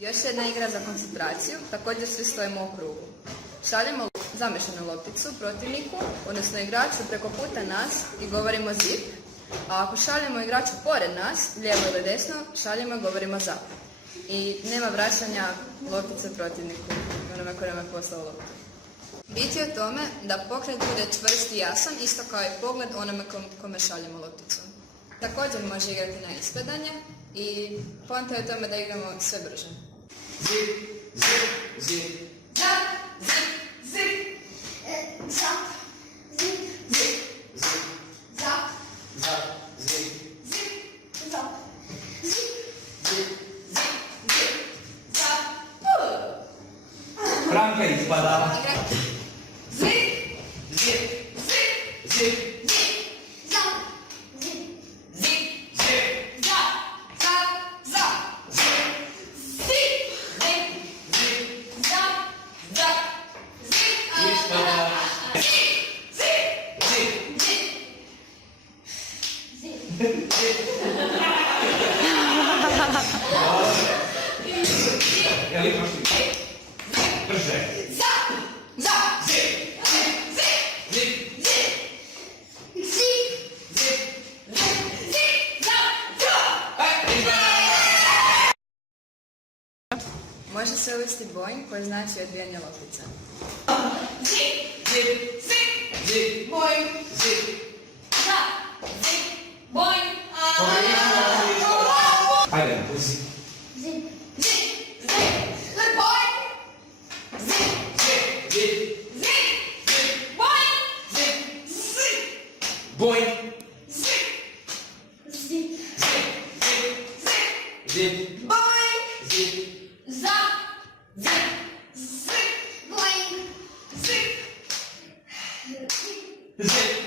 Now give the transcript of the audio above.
Još jedna igra za koncentraciju, također svi stojimo u krugu. Šaljemo zamješanu lopticu protivniku, odnosno igraču preko puta nas i govorimo zip, a ako šaljemo igraču pored nas, lijevo ili desno, šaljemo i govorimo zap. I nema vraćanja loptice protivniku, onome koji nam je poslao loptu. Bit je o tome da pokret bude čvrst i jasan, isto kao i pogled onome kome šaljemo lopticu. Također može igrati na ispredanje i poanta je o tome da igramo sve brže. Zip, zip, zip. Zap, zip, zip. Zap, zip, zip. Zip, Zap, zap, zip. zip, zap. Zip, Zip. zip, zip. Zap. Franka ispada. Zip, Zip, zip, zip. zip. Zap, zip, Zip, zip. zap. Zap, zap. Zip, zip, zip. Zap, zap. Zip, Ispada. zip, Zip. zip. Je li prošli? Brže. Zap, zap. Zip, Zip, zip, zip. Zip, zip. zip, zap, zap. Može se uvesti boing koji znači odbijanje loptice. Zip, Zip, zip. zip, Boing, zip. zap, zip, boing. Ajde, pusti. Zip, zip, zip. Boing. Zip, Zip, zip, zip, boing. zip. Zip, Boing. zip, zip, Zip, zip. zip, Boing. zip. Zap, zip, zip, boing. Zip, zip. Zip.